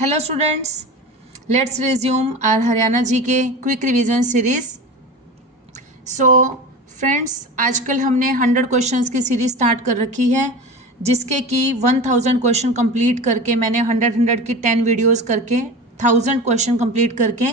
Hello students, let's resume our Haryana G K quick revision series. So friends, आजकल हमने 100 questions की series start कर रखी है, जिसके कि 1000 क्वेश्चन कंप्लीट करके मैंने 100 की 10 वीडियोस करके 1000 क्वेश्चन कंप्लीट करके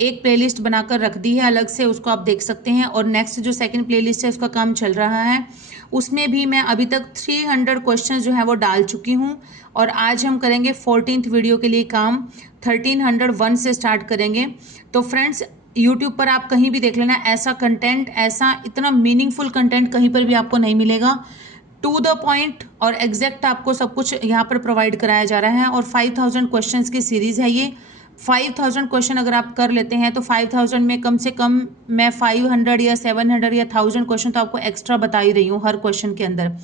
एक प्लेलिस्ट बनाकर रख दी है अलग से, उसको आप देख सकते हैं। और नेक्स्ट जो सेकंड प्लेलिस्ट है उसका काम चल रहा है, उसमें भी मैं अभी तक 300 क्वेश्चन जो है वो डाल चुकी हूँ। और आज हम करेंगे 14th वीडियो के लिए काम, 1301 से स्टार्ट करेंगे। तो फ्रेंड्स, यूट्यूब पर आप कहीं भी देख लेना, ऐसा कंटेंट, ऐसा इतना मीनिंगफुल कंटेंट कहीं पर भी आपको नहीं मिलेगा। टू द पॉइंट और एग्जैक्ट आपको सब कुछ यहाँ पर प्रोवाइड कराया जा रहा है। और 5000 क्वेश्चंस की सीरीज़ है ये। 5000 क्वेश्चन अगर आप कर लेते हैं तो 5000 में कम से कम मैं 500 या 700 या 1000 क्वेश्चन तो आपको एक्स्ट्रा बता ही रही हूँ। हर क्वेश्चन के अंदर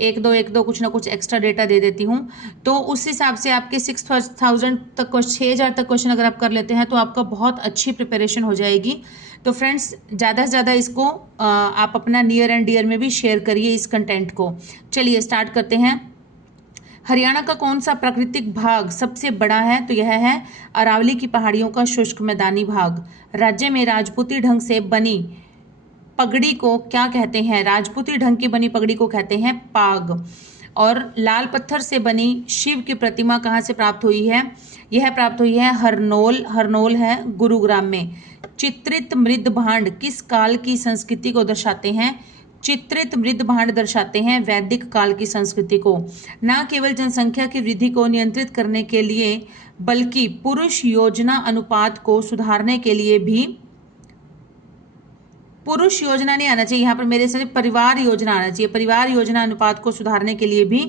एक दो कुछ ना कुछ एक्स्ट्रा डेटा दे देती हूँ। तो उस हिसाब से आपके 6000 तक 6000 तक क्वेश्चन अगर आप कर लेते हैं तो आपका बहुत अच्छी प्रिपरेशन हो जाएगी। तो फ्रेंड्स, ज़्यादा से ज़्यादा इसको आप अपना नियर एंड डियर में भी शेयर करिए इस कंटेंट को। चलिए स्टार्ट करते हैं। हरियाणा का कौन सा प्राकृतिक भाग सबसे बड़ा है? तो यह है अरावली की पहाड़ियों का शुष्क मैदानी भाग। राज्य में राजपूती ढंग से बनी पगड़ी को क्या कहते हैं? राजपूती ढंग की बनी पगड़ी को कहते हैं पाग। और लाल पत्थर से बनी शिव की प्रतिमा कहाँ से प्राप्त हुई है? यह प्राप्त हुई है हरनोल है गुरुग्राम में। चित्रित मृद भांड किस काल की संस्कृति को दर्शाते हैं? चित्रित मृद भांड दर्शाते हैं वैदिक काल की संस्कृति को। न केवल जनसंख्या की वृद्धि को नियंत्रित करने के लिए बल्कि पुरुष योजना अनुपात को सुधारने के लिए भी, पुरुष योजना नहीं आना चाहिए यहाँ पर, मेरे से परिवार योजना आना चाहिए। परिवार योजना अनुपात को सुधारने के लिए भी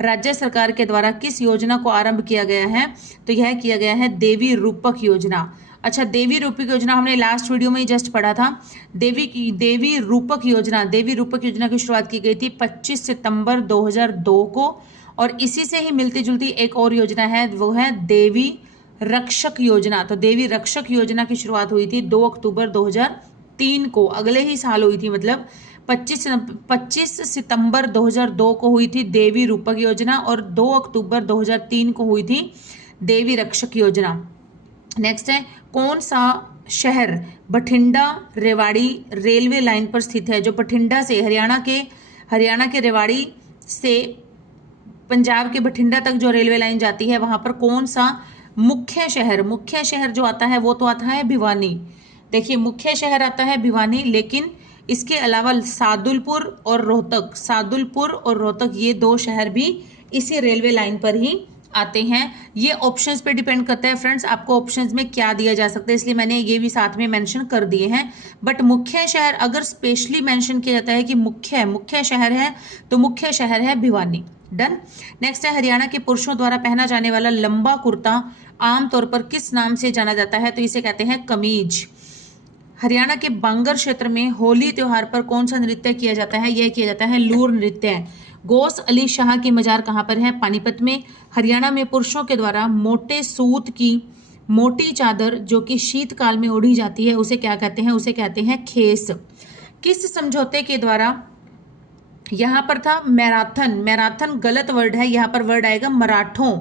राज्य सरकार के द्वारा किस योजना को आरंभ किया गया है? तो यह किया गया है देवी रूपक योजना। अच्छा, देवी रूपक योजना हमने लास्ट वीडियो में ही जस्ट पढ़ा था। देवी रूपक योजना की शुरुआत की गई थी 25 सितंबर 2002 को। और इसी से ही मिलती जुलती एक और योजना है, वो है देवी रक्षक योजना। तो देवी रक्षक योजना की शुरुआत हुई थी 2 अक्टूबर 2003 को, अगले ही साल हुई थी। मतलब 25 सितंबर 2002 को हुई थी देवी रूपक योजना और 2 अक्टूबर 2003 को हुई थी देवी रक्षक योजना। नेक्स्ट है, कौन सा शहर बठिंडा रेवाड़ी रेलवे लाइन पर स्थित है? जो बठिंडा से हरियाणा के रेवाड़ी से पंजाब के बठिंडा तक जो रेलवे लाइन जाती है, वहां पर कौन सा मुख्य शहर जो आता है वो तो आता है भिवानी। देखिए, मुख्य शहर आता है भिवानी, लेकिन इसके अलावा सादुलपुर और रोहतक ये दो शहर भी इसी रेलवे लाइन पर ही आते हैं। ये ऑप्शंस पे डिपेंड करता है फ्रेंड्स, आपको ऑप्शंस में क्या दिया जा सकता है, इसलिए मैंने ये भी साथ में मेंशन कर दिए हैं। बट मुख्य शहर अगर स्पेशली मेंशन किया जाता है कि मुख्य शहर है, तो मुख्य शहर है भिवानी। डन। नेक्स्ट है, हरियाणा के पुरुषों द्वारा पहना जाने वाला लंबा कुर्ता आमतौर पर किस नाम से जाना जाता है? तो इसे कहते हैं कमीज। हरियाणा के बांगर क्षेत्र में होली त्योहार पर कौन सा नृत्य किया जाता है? यह किया जाता है लूर नृत्य। गौस अली शाह की मजार कहाँ पर है? पानीपत में। हरियाणा में पुरुषों के द्वारा मोटे सूत की मोटी चादर जो कि शीतकाल में ओढ़ी जाती है, उसे क्या कहते हैं? उसे कहते हैं खेस। किस समझौते के द्वारा, यहाँ पर था मैराथन गलत वर्ड है, यहाँ पर वर्ड आएगा मराठों।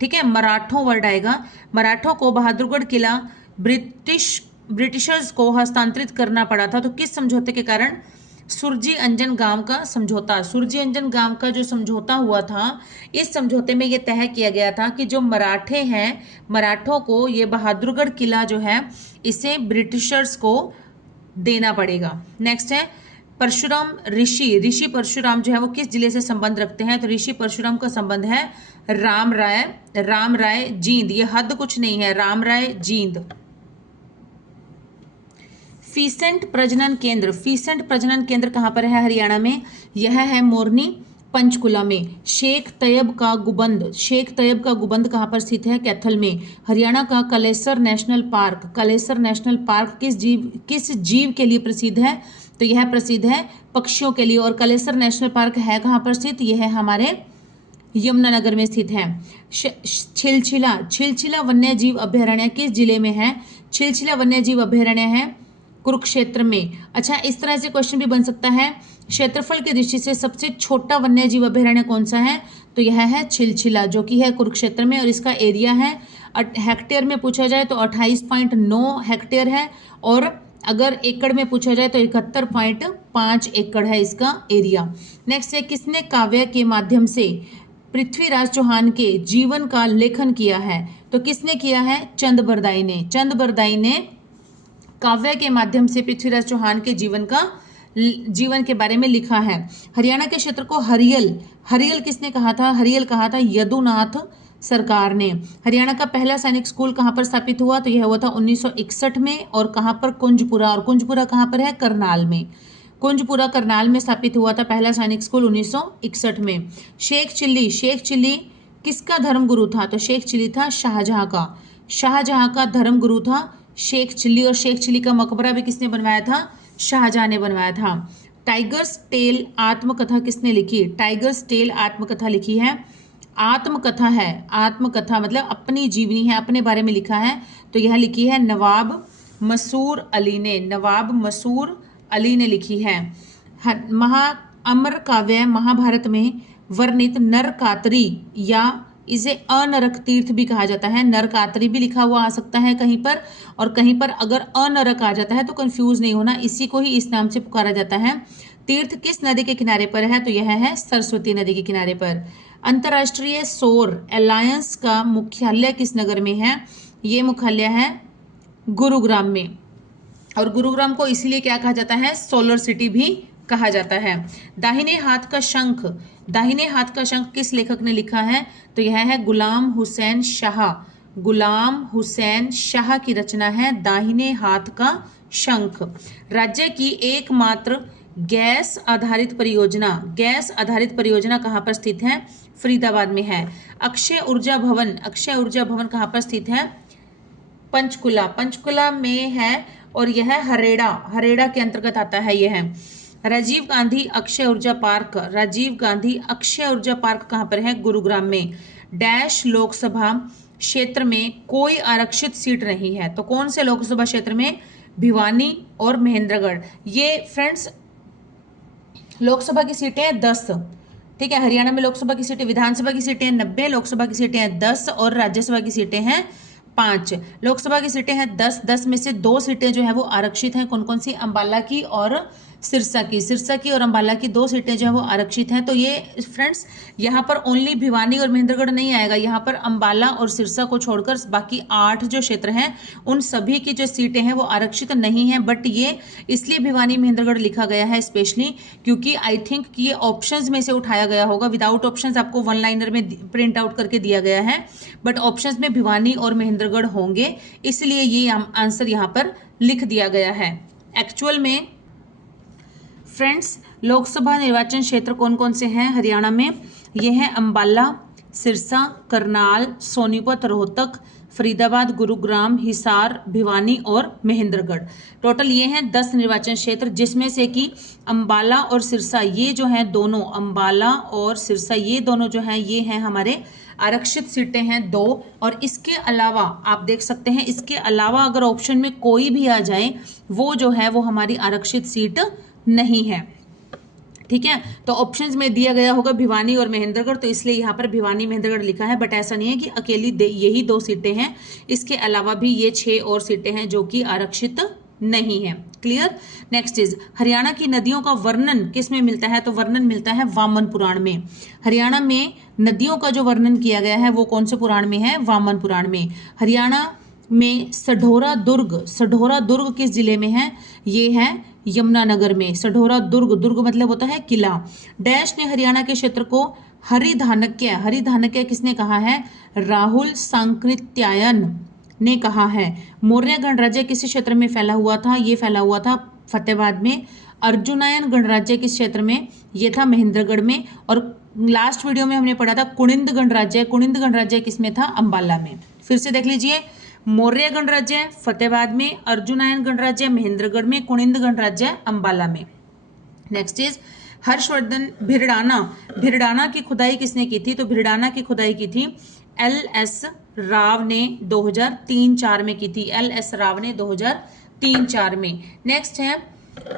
ठीक है, मराठों वर्ड आएगा। मराठों को बहादुरगढ़ किला ब्रिटिशर्स को हस्तांतरित करना पड़ा था। तो किस समझौते के कारण? सुरजी अंजन गांव का समझौता। सुरजी अंजन गांव का जो समझौता हुआ था, इस समझौते में यह तय किया गया था कि जो मराठे हैं, मराठों को ये बहादुरगढ़ किला जो है इसे ब्रिटिशर्स को देना पड़ेगा। नेक्स्ट है, परशुराम ऋषि परशुराम जो है वो किस जिले से संबंध रखते हैं? तो ऋषि परशुराम का संबंध है राम राय जींद। ये हद कुछ नहीं है, राम राय जींद। फीसेंट प्रजनन केंद्र कहाँ पर है हरियाणा में? यह है मोरनी पंचकुला में। शेख तैयब का गुबंद कहाँ पर स्थित है? कैथल में। हरियाणा का कलेसर नेशनल पार्क किस जीव के लिए प्रसिद्ध है? तो यह प्रसिद्ध है पक्षियों के लिए। और कलेसर नेशनल पार्क है कहाँ पर स्थित? यह है हमारे यमुनानगर में स्थित है। छिलछिला वन्य जीव अभ्यारण्य किस जिले में है? छिलछिला वन्य जीव अभ्यारण्य है कुरुक्षेत्र में। अच्छा, इस तरह से क्वेश्चन भी बन सकता है, क्षेत्रफल की दृष्टि से सबसे छोटा वन्य जीव अभयारण्य कौन सा है, तो यह है छिलछिला, जो कि है कुरुक्षेत्र में, और इसका एरिया है हेक्टेयर में पूछा जाए तो 28.9 हेक्टेयर है, और अगर एकड़ में पूछा जाए तो 71.5 एकड़ है इसका एरिया। नेक्स्ट है, किसने काव्य के माध्यम से पृथ्वीराज चौहान के जीवन का लेखन किया है, तो किसने किया है, चंद बरदाई ने। चंद बरदाई ने काव्य के माध्यम से पृथ्वीराज चौहान के जीवन के बारे में लिखा है। हरियाणा के क्षेत्र को हरियल किसने कहा था, हरियल कहा था यदुनाथ सरकार ने। हरियाणा का पहला सैनिक स्कूल कहां पर स्थापित हुआ, तो यह हुआ था 1961 में, और कहां पर, कुंजपुरा, और कुंजपुरा कहां पर है, करनाल में। कुंजपुरा करनाल में स्थापित हुआ था पहला सैनिक स्कूल 1961 में। शेख चिल्ली किसका धर्मगुरु था, तो शेख चिल्ली था शाहजहां का धर्मगुरु था शेख चिल्ली, और शेख चिल्ली का मकबरा भी किसने बनवाया था, शाहजहां ने बनवाया था। टाइगर्स टेल आत्मकथा किसने लिखी, टाइगर्स टेल आत्मकथा लिखी है, आत्मकथा है, आत्मकथा मतलब अपनी जीवनी है, अपने बारे में लिखा है, तो यह लिखी है नवाब मसूर अली ने लिखी है। अमर काव्य महाभारत में वर्णित नरकातरी, या इसे अनरक तीर्थ भी कहा जाता है, नरकातरी भी लिखा हुआ आ सकता है कहीं पर, और कहीं पर अगर अनरक आ जाता है तो कंफ्यूज नहीं होना, इसी को ही इस नाम से पुकारा जाता है। तीर्थ किस नदी के किनारे पर है, तो यह है सरस्वती नदी के किनारे पर। अंतर्राष्ट्रीय सौर अलायंस का मुख्यालय किस नगर में है, ये मुख्यालय है गुरुग्राम में, और गुरुग्राम को इसलिए क्या कहा जाता है, सोलर सिटी भी कहा जाता है। दाहिने हाथ का शंख किस लेखक ने लिखा है, तो यह है गुलाम हुसैन शाह की रचना है दाहिने हाथ का शंख। राज्य की एकमात्र गैस आधारित परियोजना कहाँ पर स्थित है, फरीदाबाद में है। अक्षय ऊर्जा भवन कहाँ पर स्थित है, पंचकुला में है, और यह हरेड़ा के अंतर्गत आता है। यह राजीव गांधी अक्षय ऊर्जा पार्क कहाँ पर है, गुरुग्राम में। डैश लोकसभा क्षेत्र में कोई आरक्षित सीट नहीं है, तो कौन से लोकसभा क्षेत्र में, भिवानी और महेंद्रगढ़। ये फ्रेंड्स लोकसभा की सीटें हैं 10, ठीक है। हरियाणा में लोकसभा की सीटें, विधानसभा की सीटें 90, लोकसभा की सीटें हैं 10, और राज्यसभा की सीटें हैं 5। लोकसभा की सीटें हैं 10 में से 2 सीटें जो है वो आरक्षित हैं, कौन कौन सी, अंबाला की और सिरसा की और अंबाला की 2 सीटें जो है वो आरक्षित हैं। तो ये फ्रेंड्स यहाँ पर ओनली भिवानी और महेंद्रगढ़ नहीं आएगा, यहाँ पर अंबाला और सिरसा को छोड़कर बाकी 8 जो क्षेत्र हैं उन सभी की जो सीटें हैं वो आरक्षित नहीं हैं। बट ये इसलिए भिवानी महेंद्रगढ़ लिखा गया है स्पेशली, क्योंकि आई थिंक कि ये ऑप्शंस में से उठाया गया होगा। विदाउट ऑप्शंस आपको 1 लाइनर में प्रिंट आउट करके दिया गया है, बट ऑप्शंस में भिवानी और महेंद्रगढ़ होंगे, इसलिए ये आंसर यहाँ पर लिख दिया गया है। एक्चुअल में फ्रेंड्स लोकसभा निर्वाचन क्षेत्र कौन कौन से हैं हरियाणा में, ये हैं अंबाला, सिरसा, करनाल, सोनीपत, रोहतक, फरीदाबाद, गुरुग्राम, हिसार, भिवानी और महेंद्रगढ़। टोटल ये हैं 10 निर्वाचन क्षेत्र, जिसमें से कि अंबाला और सिरसा ये जो हैं दोनों, अंबाला और सिरसा ये दोनों जो हैं ये हैं हमारे आरक्षित सीटें हैं 2। और इसके अलावा आप देख सकते हैं, इसके अलावा अगर ऑप्शन में कोई भी आ जाए वो जो है वो हमारी आरक्षित सीट नहीं है, ठीक है। तो ऑप्शंस में दिया गया होगा भिवानी और महेंद्रगढ़, तो इसलिए यहाँ पर भिवानी महेंद्रगढ़ लिखा है, बट ऐसा नहीं है कि अकेली यही 2 सीटें हैं, इसके अलावा भी ये 6 और सीटें हैं जो कि आरक्षित नहीं है। क्लियर। नेक्स्ट इज हरियाणा की नदियों का वर्णन किस में मिलता है, तो वर्णन मिलता है वामन पुराण में। हरियाणा में नदियों का जो वर्णन किया गया है वो कौन से पुराण में है, वामन पुराण में। हरियाणा में सढौरा दुर्ग किस जिले में है, ये है यमुनानगर में। सढौरा दुर्ग मतलब होता है किला। डैश ने हरियाणा के क्षेत्र को हरिधानक्य किसने कहा है, राहुल सांकृत्यायन ने कहा है। मौर्य गणराज्य किस क्षेत्र में फैला हुआ था, ये फैला हुआ था फतेहाबाद में। अर्जुनायन गणराज्य किस क्षेत्र में, ये था महेंद्रगढ़ में। और लास्ट वीडियो में हमने पढ़ा था कुणिंद गणराज्य किस में था, अंबाला में। फिर से देख लीजिए, मौर्य गणराज्य फतेहाबाद में, अर्जुनायन गणराज्य महेंद्रगढ़ में, कुणिंद गणराज्य अंबाला में। नेक्स्ट इज हर्षवर्धन भिरडाना की खुदाई किसने की थी, तो भिरडाना की खुदाई की थी LS राव ने 2003-4 में की थी। LS राव ने 2003 3-4 में। नेक्स्ट है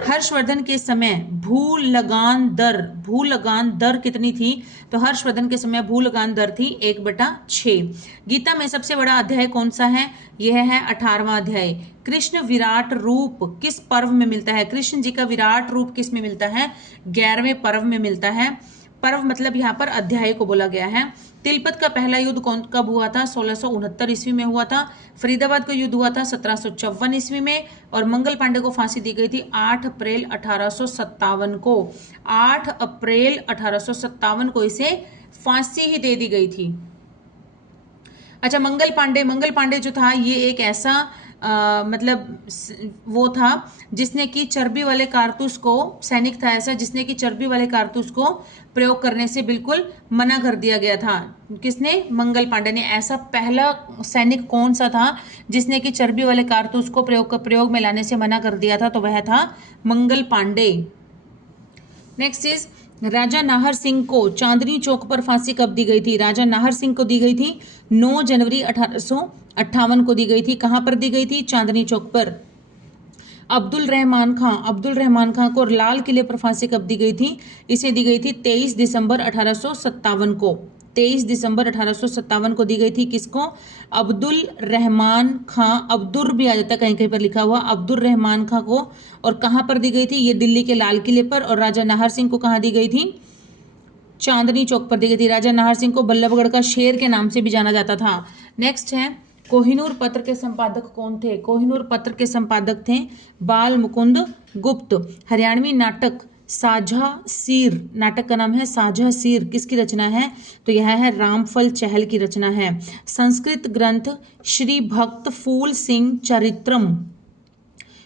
हर्षवर्धन के समय भू लगान दर कितनी थी? तो हर्षवर्धन के समय भू लगान दर थी 1/6। गीता में सबसे बड़ा अध्याय कौन सा है? यह है 18वां अध्याय। कृष्ण विराट रूप किस पर्व में मिलता है? कृष्ण जी का विराट रूप किस में मिलता है? 11वें पर्व में मिलता है। पर्व मतलब यहाँ पर अध्याय को बोला गया है। तिलपत का पहला युद्ध कब हुआ था? 1669 ईस्वी में हुआ था। फरीदाबाद का युद्ध हुआ था 1754 ईस्वी में। और मंगल पांडे को फांसी दी गई थी 8 अप्रैल 1857 को। 8 अप्रैल 1857 को इसे फांसी ही दे दी गई थी। अच्छा, मंगल पांडे जो था ये एक ऐसा मतलब वो था जिसने कि चर्बी वाले कारतूस को, सैनिक था ऐसा जिसने कि चर्बी वाले कारतूस को प्रयोग करने से बिल्कुल मना कर दिया गया था। किसने? मंगल पांडे ने। ऐसा पहला सैनिक कौन सा था जिसने कि चर्बी वाले कारतूस को प्रयोग में लाने से मना कर दिया था? तो वह था मंगल पांडे। नेक्स्ट इज राजा नाहर सिंह को चांदनी चौक पर फांसी कब दी गई थी? राजा नाहर सिंह को दी गई थी 9 जनवरी 1858 को दी गई थी। कहां पर दी गई थी? चांदनी चौक पर। अब्दुल रहमान खां को लाल किले पर फांसी कब दी गई थी? इसे दी गई थी 23 दिसंबर 1857 को। 23 दिसंबर 1857 को दी गई थी। किसको? अब्दुल रहमान खां, अब्दुर भी आ जाता है कहीं कहीं पर लिखा हुआ, अब्दुल रहमान खां को। और कहां पर दी गई थी? ये दिल्ली के लाल किले पर। और राजा नाहर सिंह को कहां दी गई थी? चांदनी चौक पर दी गई थी। राजा नाहर सिंह को बल्लभगढ़ का शेर के नाम से भी जाना जाता था। नेक्स्ट है कोहिनूर पत्र के संपादक कौन थे? कोहिनूर पत्र के संपादक थे बाल मुकुंद गुप्त। हरियाणवी नाटक साझा सीर, नाटक का नाम है साझा सीर, किसकी रचना है? तो यह है रामफल चहल की रचना है। संस्कृत ग्रंथ श्री भक्त फूल सिंह चरित्रम,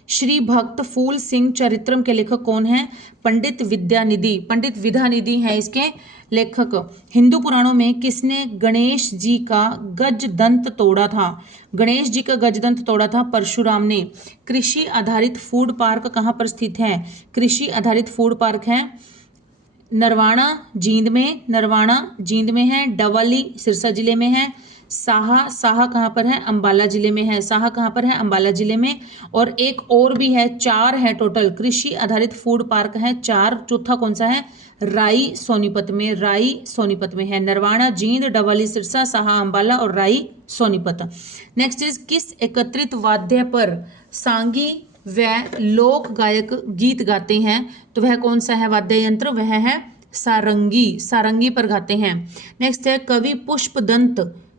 श्री भक्त फूल सिंह चरित्रम के लेखक कौन हैं? पंडित विद्यानिधि, पंडित विद्यानिधि हैं इसके लेखक। हिंदू पुराणों में किसने गणेश जी का गजदंत तोड़ा था? गणेश जी का गजदंत तोड़ा था परशुराम ने। कृषि आधारित फूड पार्क कहाँ पर स्थित है? कृषि आधारित फूड पार्क है नरवाणा जींद में है। डवाली सिरसा जिले में है। साहा कहाँ पर है? अंबाला जिले में है। साहा कहाँ पर है? अंबाला जिले में। और एक और भी है, 4 है टोटल कृषि आधारित फूड पार्क है 4। चौथा कौन सा है? राई सोनीपत में है। नरवाणा, जींद, डवाली, सिरसा, साहा, अंबाला और राई सोनीपत। नेक्स्ट इज किस एकत्रित वाद्य पर सांगी व लोक गायक गीत गाते हैं? तो वह कौन सा है वाद्य यंत्र? वह है सारंगी पर गाते हैं। नेक्स्ट है कवि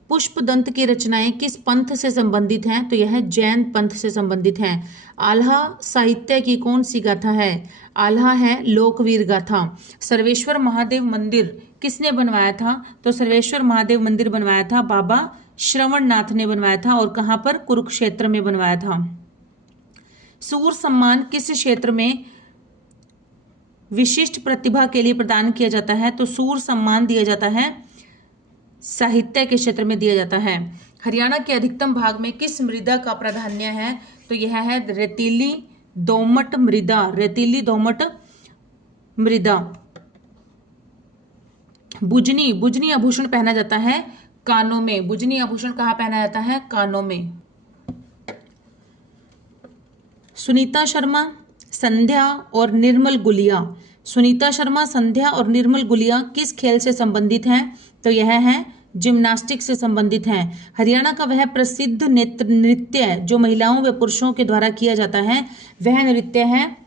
पुष्पदंत की रचनाएं किस पंथ से संबंधित हैं? तो यह जैन पंथ से संबंधित हैं। आल्हा साहित्य की कौन सी गाथा है? आल्हा है लोकवीर गाथा। सर्वेश्वर महादेव मंदिर किसने बनवाया था? तो सर्वेश्वर महादेव मंदिर बनवाया था बाबा श्रवणनाथ ने बनवाया था। और कहां पर? कुरुक्षेत्र में बनवाया था। सूर सम्मान किस क्षेत्र में विशिष्ट प्रतिभा के लिए प्रदान किया जाता है? तो सूर सम्मान दिया जाता है साहित्य के क्षेत्र में दिया जाता है। हरियाणा के अधिकतम भाग में किस मृदा का प्राधान्य है? तो यह है रेतीली दोमट मृदा। बुजनी आभूषण पहना जाता है कानों में। बुजनी आभूषण कहाँ पहना जाता है? कानों में। सुनीता शर्मा, संध्या और निर्मल गुलिया किस खेल से संबंधित हैं? तो यह है जिम्नास्टिक से संबंधित हैं। हरियाणा का वह प्रसिद्ध नृत्य जो महिलाओं व पुरुषों के द्वारा किया जाता है वह नृत्य है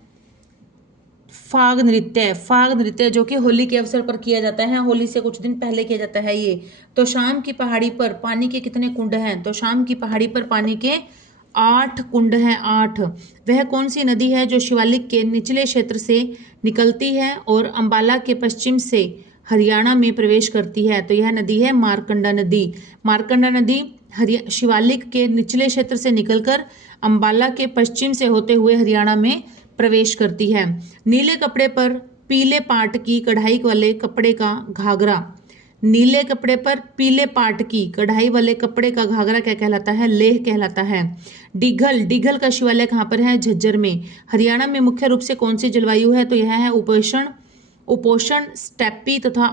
फाग नृत्य जो कि होली के अवसर पर किया जाता है। होली से कुछ दिन पहले किया जाता है ये। तो शाम की पहाड़ी पर पानी के कितने कुंड हैं? तो शाम की पहाड़ी पर पानी के 8 कुंड हैं, 8। वह कौन सी नदी है जो शिवालिक के निचले क्षेत्र से निकलती है और अंबाला के पश्चिम से हरियाणा में प्रवेश करती है? तो यह नदी है मारकंडा नदी शिवालिक के निचले क्षेत्र से निकलकर अंबाला के पश्चिम से होते हुए हरियाणा में प्रवेश करती है। नीले कपड़े पर पीले पाट की कढ़ाई वाले कपड़े का घाघरा, नीले कपड़े पर पीले पाट की कढ़ाई वाले कपड़े का घाघरा क्या कहलाता है? लेह कहलाता है। डिघल का शिवालय कहाँ पर है? झज्जर में। हरियाणा में मुख्य रूप से कौन सी जलवायु है? तो यह है उपोषण स्टेपी तथा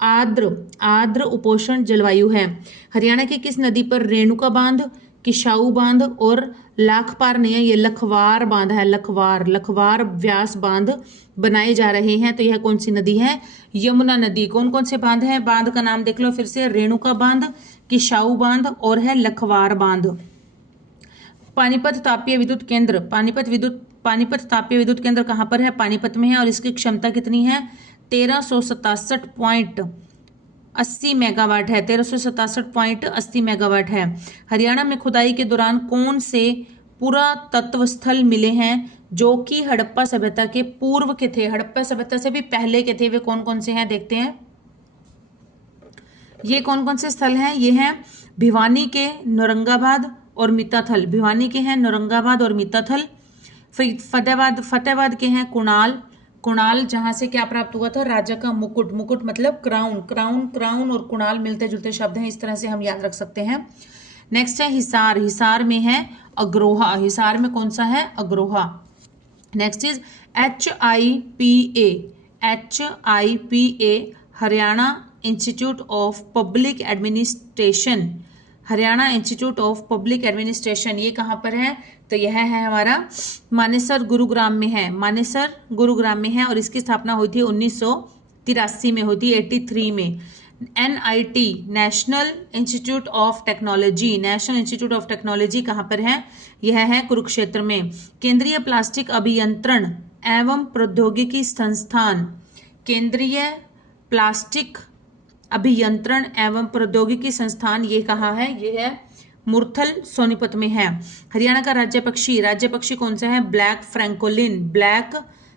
आर्द्र उपोषण जलवायु है। हरियाणा की किस नदी पर रेणुका बांध, किशाऊ बांध और लाख पार नहीं है, ये लखवार बांध है, लखवार व्यास बांध बनाए जा रहे हैं। तो यह कौन सी नदी है? यमुना नदी। कौन कौन से बांध हैं? बांध का नाम देख लो फिर से, रेणुका बांध, किशाऊ बांध और है लखवार बांध। पानीपत तापीय विद्युत केंद्र, पानीपत तापीय विद्युत केंद्र कहाँ पर है? पानीपत में है। और इसकी क्षमता कितनी है? 1367.80 मेगावाट है, 1367.80 मेगावाट है। हरियाणा में खुदाई के दौरान कौन से पुरातत्व स्थल मिले हैं जो कि हड़प्पा सभ्यता के पूर्व के थे, हड़प्पा सभ्यता से भी पहले के थे? वे कौन कौन से हैं देखते हैं। ये कौन कौन से स्थल हैं? ये हैं भिवानी के नौरंगाबाद और मिताथल, भिवानी के हैं नौरंगाबाद और मिताथल। फतेहाबाद के हैं कुणाल जहां से क्या प्राप्त हुआ था? राजा का मुकुट, मुकुट मतलब क्राउन और कुणाल मिलते जुलते शब्द हैं, इस तरह से हम याद रख सकते हैं। नेक्स्ट है हिसार में है अग्रोहा, हिसार में कौन सा है? Agroha. Next is HIPA, Haryana institute of public administration, Haryana institute of public administration, ये कहाँ पर है? तो यह है हमारा मानेसर गुरुग्राम में है, मानेसर गुरुग्राम में है। और इसकी स्थापना हुई थी 1983 में, हुई थी 83 में। NIT, national institute of technology, national institute of technology कहाँ पर है? यह है कुरुक्षेत्र में। केंद्रीय प्लास्टिक अभियंत्रण एवं प्रौद्योगिकी संस्थान, केंद्रीय प्लास्टिक अभियंत्रण एवं प्रौद्योगिकी संस्थान, ये कहाँ है? ये है मुरथल सोनीपत में है। हरियाणा का राज्य पक्षी कौन सा है? ब्लैक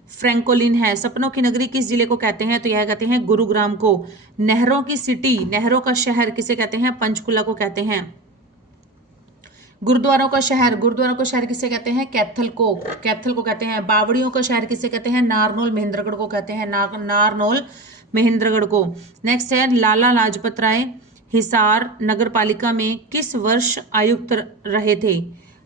फ्रैंकोलिन है। सपनों की नगरी किस जिले को कहते हैं? तो यह कहते हैं गुरुग्राम को। नहरों की सिटी, नहरों का शहर किसे कहते हैं? पंचकुला को कहते हैं। गुरुद्वारों का शहर किसे कहते हैं? कैथल को कहते हैं। बावड़ियों का शहर किसे कहते हैं? नारनौल महेंद्रगढ़ को कहते हैं, नारनौल महेंद्रगढ़ को। नेक्स्ट है लाला लाजपत राय हिसार नगर पालिका में किस वर्ष आयुक्त रहे थे?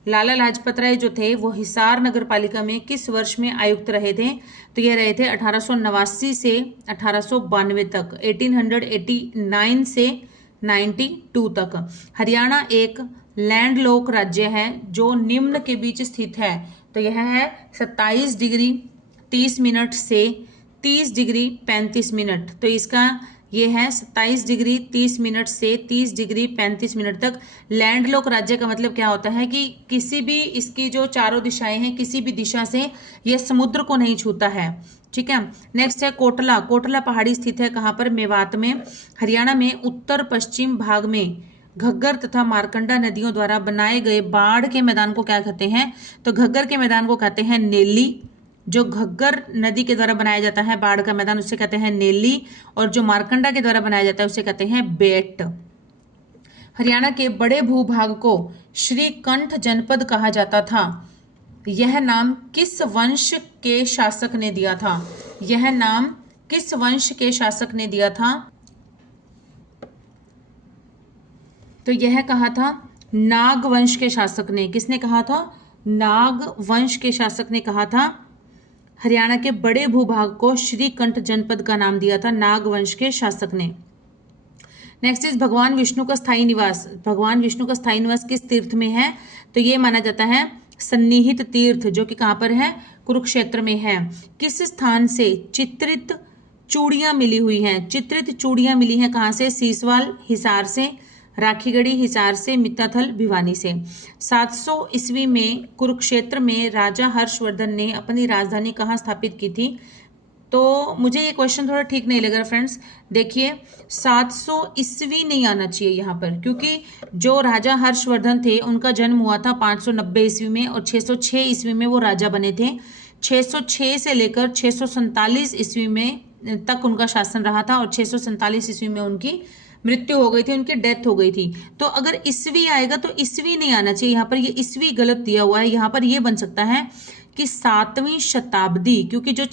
लाला लाजपत राय जो थे वो हिसार नगर पालिका में किस वर्ष में आयुक्त रहे थे? तो ये रहे थे 1889 से 1892 तक, 1889 से 92 तक। हरियाणा एक लैंडलॉक राज्य है जो निम्न के बीच स्थित है। तो यह है 27 डिग्री 30 मिनट से 30 डिग्री 35 मिनट। तो इसका ये है 27 डिग्री 30 मिनट से 30 डिग्री 35 मिनट तक। लैंडलॉक राज्य का मतलब क्या होता है कि किसी भी इसकी जो चारों दिशाएं हैं, किसी भी दिशा से यह समुद्र को नहीं छूता है। ठीक है। नेक्स्ट है कोटला पहाड़ी स्थित है कहाँ पर? मेवात में। हरियाणा में उत्तर पश्चिम भाग में घग्गर तथा मारकंडा नदियों द्वारा बनाए गए बाढ़ के मैदान को क्या कहते हैं? तो घग्गर के मैदान को कहते हैं नेली। जो घग्गर नदी के द्वारा बनाया जाता है बाढ़ का मैदान, उसे कहते हैं नेली। और जो मारकंडा के द्वारा बनाया जाता है उसे कहते हैं बेट। हरियाणा के बड़े भूभाग को श्रीकंठ जनपद कहा जाता था। यह नाम किस वंश के शासक ने दिया था? यह नाम किस वंश के शासक ने दिया था? तो यह कहा था नाग वंश के शासक ने। किसने कहा था? नाग वंश के शासक ने कहा था। हरियाणा के बड़े भूभाग को श्रीकंठ जनपद का नाम दिया था नाग वंश के शासक ने। नेक्स्ट इज भगवान विष्णु का स्थायी निवास। भगवान विष्णु का स्थायी निवास किस तीर्थ में है? तो ये माना जाता है सन्निहित तीर्थ, जो कि कहाँ पर है? कुरुक्षेत्र में है। किस स्थान से चित्रित चूड़ियां मिली हुई हैं? चित्रित चूड़ियां मिली हैं कहाँ से? सीसवाल हिसार से, राखीगढ़ी हिसार से, मिताथल भिवानी से। 700 ईस्वी में कुरुक्षेत्र में राजा हर्षवर्धन ने अपनी राजधानी कहाँ स्थापित की थी? तो मुझे ये क्वेश्चन थोड़ा ठीक नहीं लग रहा फ्रेंड्स। देखिए 700 ईस्वी नहीं आना चाहिए यहाँ पर, क्योंकि जो राजा हर्षवर्धन थे उनका जन्म हुआ था 590 ईस्वी में और 606 ईस्वी में वो राजा बने थे। 606 से लेकर 647 ईस्वी में तक उनका शासन रहा था और 647 ईस्वी में उनकी मृत्यु हो गई थी, उनकी डेथ हो गई थी। तो अगर ईस्वी आएगा तो ईस्वी नहीं आना चाहिए यहाँ पर, ये ईस्वी गलत दिया हुआ है। यहाँ पर ये बन सकता है कि 7वीं शताब्दी, क्योंकि जो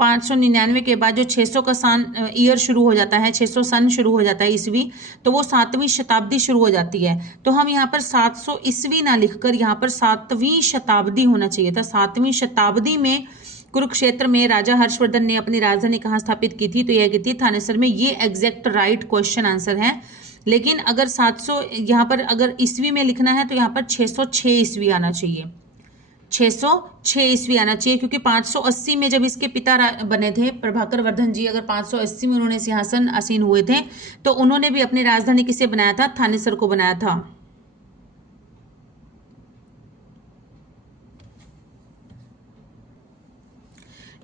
599 के बाद जो 600 का सन ईयर शुरू हो जाता है, 600 सन शुरू हो जाता है ईस्वी, तो वो 7वीं शताब्दी शुरू हो जाती है। तो हम यहाँ पर 700 ईस्वी ना लिखकर यहाँ पर 7वीं शताब्दी होना चाहिए था। 7वीं शताब्दी में कुरुक्षेत्र में राजा हर्षवर्धन ने अपनी राजधानी कहाँ स्थापित की थी? तो यह की थी थानेसर में। ये एग्जैक्ट राइट क्वेश्चन आंसर है। लेकिन अगर 700 यहाँ पर अगर ईस्वी में लिखना है तो यहाँ पर 606 ईस्वी आना चाहिए, 606 ईस्वी आना चाहिए, क्योंकि 580 में जब इसके पिता बने थे प्रभाकर वर्धन जी, अगर 580 में उन्होंने सिंहासन आसीन हुए थे तो उन्होंने भी अपनी राजधानी किसे बनाया था, थानेसर को बनाया था।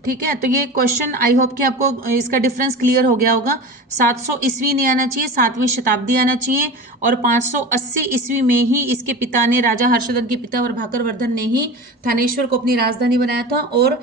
ठीक है, तो ये क्वेश्चन आई होप कि आपको इसका डिफरेंस क्लियर हो गया होगा। 700 ईस्वी नहीं आना चाहिए, 7वीं शताब्दी आना चाहिए, और 580 ईस्वी में ही इसके पिता ने, राजा हर्षवर्धन के पिता प्रभाकर वर्धन ने ही थानेश्वर को अपनी राजधानी बनाया था। और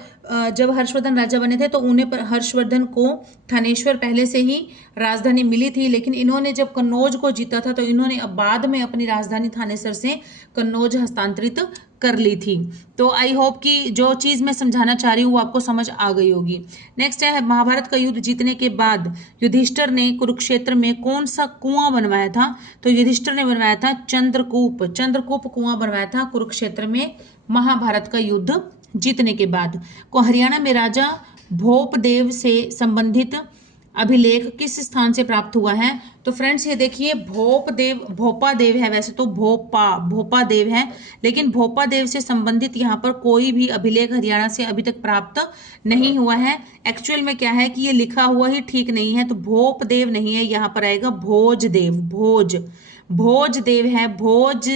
जब हर्षवर्धन राजा बने थे तो उन्हें हर्षवर्धन को थानेश्वर पहले से ही राजधानी मिली थी, लेकिन इन्होंने जब कन्नौज को जीता था तो इन्होंने अब बाद में अपनी राजधानी थानेसर से कन्नौज हस्तांतरित कर ली थी। तो आई होप कि जो चीज़ मैं समझाना चाह रही हूँ वो आपको समझ आ गई होगी। नेक्स्ट है, महाभारत का युद्ध जीतने के बाद युधिष्ठिर ने कुरुक्षेत्र में कौन सा कुआं बनवाया था? तो युधिष्ठिर ने बनवाया था चंद्रकूप, चंद्रकूप कुआं बनवाया था कुरुक्षेत्र में महाभारत का युद्ध जीतने के बाद। को हरियाणा में राजा भोपदेव से संबंधित अभिलेख किस स्थान से प्राप्त हुआ है? तो फ्रेंड्स ये देखिए, भोपदेव, भोपादेव है, वैसे तो भोपादेव है, लेकिन भोपादेव से संबंधित यहाँ पर कोई भी अभिलेख हरियाणा से अभी तक प्राप्त नहीं हुआ है। एक्चुअल में क्या है कि ये लिखा हुआ ही ठीक नहीं है, तो भोपदेव नहीं है, यहाँ पर आएगा भोजदेव, भोजदेव है, भोज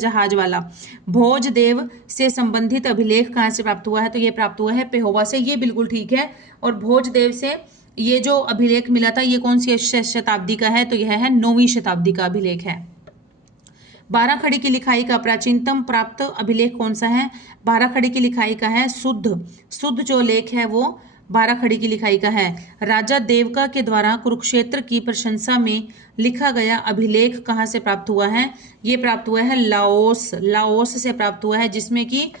जहाज वाला। भोजदेव से संबंधित अभिलेख कहाँ से प्राप्त हुआ है? तो ये प्राप्त हुआ है पेहोवा से, ये बिल्कुल ठीक है। और भोजदेव से ये जो अभिलेख मिला था ये कौन सी शताब्दी का है? तो यह है 9वीं शताब्दी का अभिलेख है। बाराखड़ी की लिखाई का प्राचीनतम प्राप्त अभिलेख कौन सा है? बाराखड़ी की लिखाई का है शुद्ध जो लेख है वो बाराखड़ी की लिखाई का है। राजा देवका के द्वारा कुरुक्षेत्र की प्रशंसा में लिखा गया अभिलेख कहाँ से प्राप्त हुआ है? ये प्राप्त हुआ है लाओस से प्राप्त हुआ है, जिसमें कि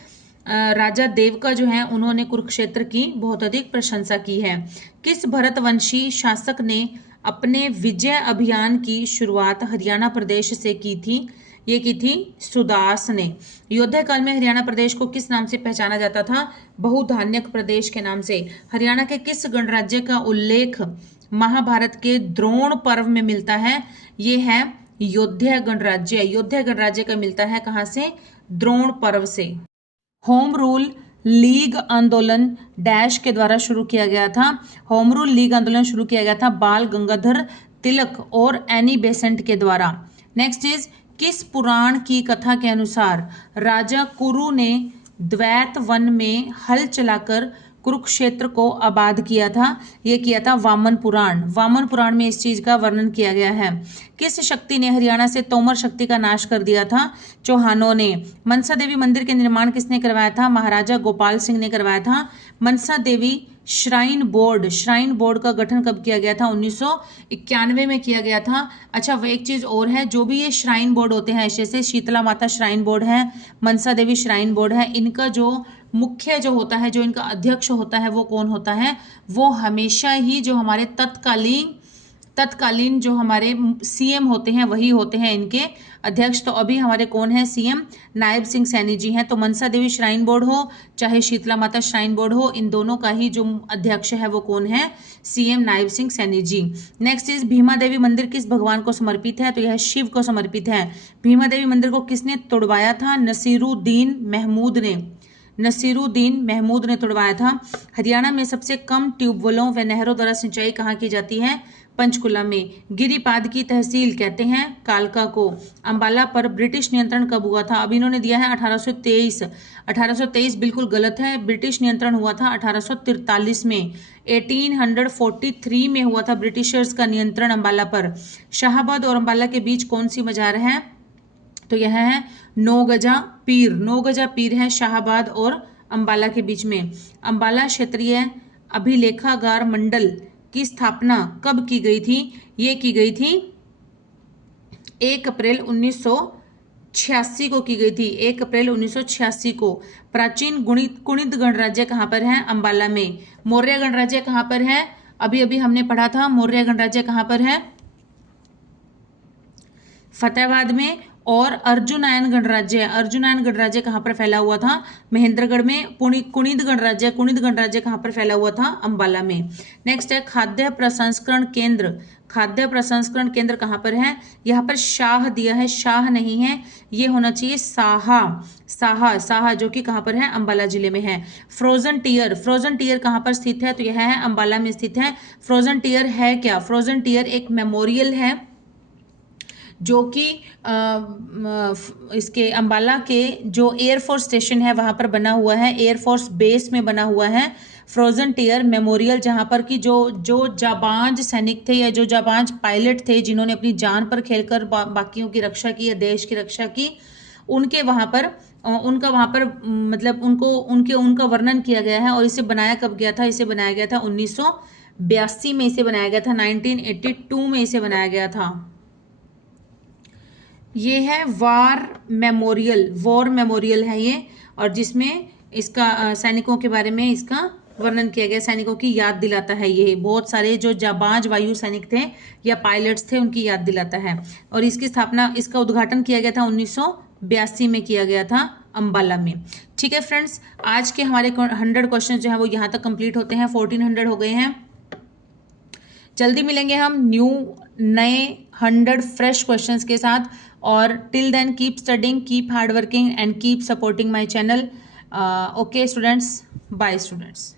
राजा देवका जो है उन्होंने कुरुक्षेत्र की बहुत अधिक प्रशंसा की है। किस भरतवंशी शासक ने अपने विजय अभियान की शुरुआत हरियाणा प्रदेश से की थी? ये की थी सुदास ने। योद्धा काल में हरियाणा प्रदेश को किस नाम से पहचाना जाता था? बहुधान्यक प्रदेश के नाम से। हरियाणा के किस गणराज्य का उल्लेख महाभारत के द्रोण पर्व में मिलता है? ये है योद्धा गणराज्य। योद्धा गणराज्य का मिलता है कहाँ से? द्रोण पर्व से। होम रूल लीग आंदोलन डैश के द्वारा शुरू किया गया था? होम रूल लीग आंदोलन शुरू किया गया था बाल गंगाधर तिलक और एनी बेसेंट के द्वारा। नेक्स्ट इज, किस पुराण की कथा के अनुसार राजा कुरु ने द्वैत वन में हल चलाकर कुरुक्षेत्र को आबाद किया था? ये किया था वामन पुराण। वामन पुराण में इस चीज का वर्णन किया गया है। किस शक्ति ने हरियाणा से तोमर शक्ति का नाश कर दिया था? चौहानों ने। मनसा देवी मंदिर के निर्माण किसने करवाया था? महाराजा गोपाल सिंह ने करवाया था। मनसा देवी श्राइन बोर्ड का गठन कब किया गया था? 1991 में किया गया था। अच्छा, वो एक चीज और है, जो भी ये श्राइन बोर्ड होते हैं, जैसे शीतला माता श्राइन बोर्ड है, मनसा देवी श्राइन बोर्ड है, इनका जो मुख्य जो होता है, जो इनका अध्यक्ष होता है, वो कौन होता है? वो हमेशा ही जो हमारे तत्कालीन जो हमारे सीएम होते हैं वही होते हैं इनके अध्यक्ष। तो अभी हमारे कौन है सीएम? नायब सिंह सैनी जी हैं। तो मनसा देवी श्राइन बोर्ड हो चाहे शीतला माता श्राइन बोर्ड हो, इन दोनों का ही जो अध्यक्ष है वो कौन है? CM Nayab Singh Saini ji. Next is, Bhima देवी मंदिर किस भगवान को समर्पित है? तो यह शिव को समर्पित है। भीमा देवी मंदिर को किसने तोड़वाया था? नसीरुद्दीन महमूद ने तोड़वाया था। हरियाणा में सबसे कम ट्यूबवेलों व नहरों द्वारा सिंचाई कहाँ की जाती है? पंचकुला में। गिरिपाद की तहसील कहते हैं कालका को। अंबाला पर ब्रिटिश नियंत्रण कब हुआ था? अब इन्होंने दिया है 1823। 1823 बिल्कुल गलत है। ब्रिटिश नियंत्रण हुआ था 1843 में। 1843 में हुआ था ब्रिटिशर्स का नियंत्रण अंबाला पर। शाहाबाद और अंबाला के बीच कौन सी मजार है? तो यह है नौगजा पीर है शाहाबाद और अंबाला के बीच में। अंबाला क्षेत्रीय अभिलेखागार मंडल की स्थापना कब की गई थी? ये की गई थी 1 अप्रैल 1986 को की गई थी। 1 अप्रैल 1986 को। प्राचीन कुणिद गणराज्य कहाँ पर है? अंबाला में। मौर्य गणराज्य कहाँ पर है? अभी हमने पढ़ा था। मौर्य गणराज्य कहाँ पर है? फतेहाबाद में। और अर्जुनायन गणराज्य, अर्जुनायन गणराज्य कहाँ पर फैला हुआ था? महेंद्रगढ़ में। कुणिद गणराज्य, कुणिद गणराज्य कहाँ पर फैला हुआ था? अंबाला में। नेक्स्ट है खाद्य प्रसंस्करण केंद्र, खाद्य प्रसंस्करण केंद्र कहाँ पर है? यहाँ पर शाह दिया है, शाह नहीं है, ये होना चाहिए साहा, साहा, साहा, जो कि कहाँ पर है? अंबाला जिले में है। फ्रोजन टीयर, फ्रोजन टीयर कहाँ पर स्थित है? तो यह है अंबाला में स्थित है। फ्रोजन टीयर है क्या? फ्रोजन टीयर एक मेमोरियल है जो कि इसके अंबाला के जो एयरफोर्स स्टेशन है वहाँ पर बना हुआ है, एयरफोर्स बेस में बना हुआ है फ्रोजन टीयर मेमोरियल, जहाँ पर कि जो जाबांज सैनिक थे या जो जाबांज पायलट थे जिन्होंने अपनी जान पर खेलकर बाकियों की रक्षा की या देश की रक्षा की, उनके वहाँ पर उनका वहाँ पर मतलब उनका वर्णन किया गया है। और इसे बनाया कब गया था? इसे बनाया गया था 1982 में, इसे बनाया गया था 1982 में इसे बनाया गया था। ये है वॉर मेमोरियल है ये, और जिसमें इसका सैनिकों के बारे में इसका वर्णन किया गया, सैनिकों की याद दिलाता है। ये बहुत सारे जो जाबाज वायु सैनिक थे या पायलट्स थे उनकी याद दिलाता है। और इसकी स्थापना, इसका उद्घाटन किया गया था 1982 में किया गया था अंबाला में। ठीक है फ्रेंड्स, आज के हमारे 100 क्वेश्चन जो है वो यहाँ तक कंप्लीट होते हैं, 1400 हो गए हैं। जल्दी मिलेंगे हम नए 100 फ्रेश क्वेश्चंस के साथ। और till then keep studying, keep hard working and keep supporting my channel. Okay students, bye students.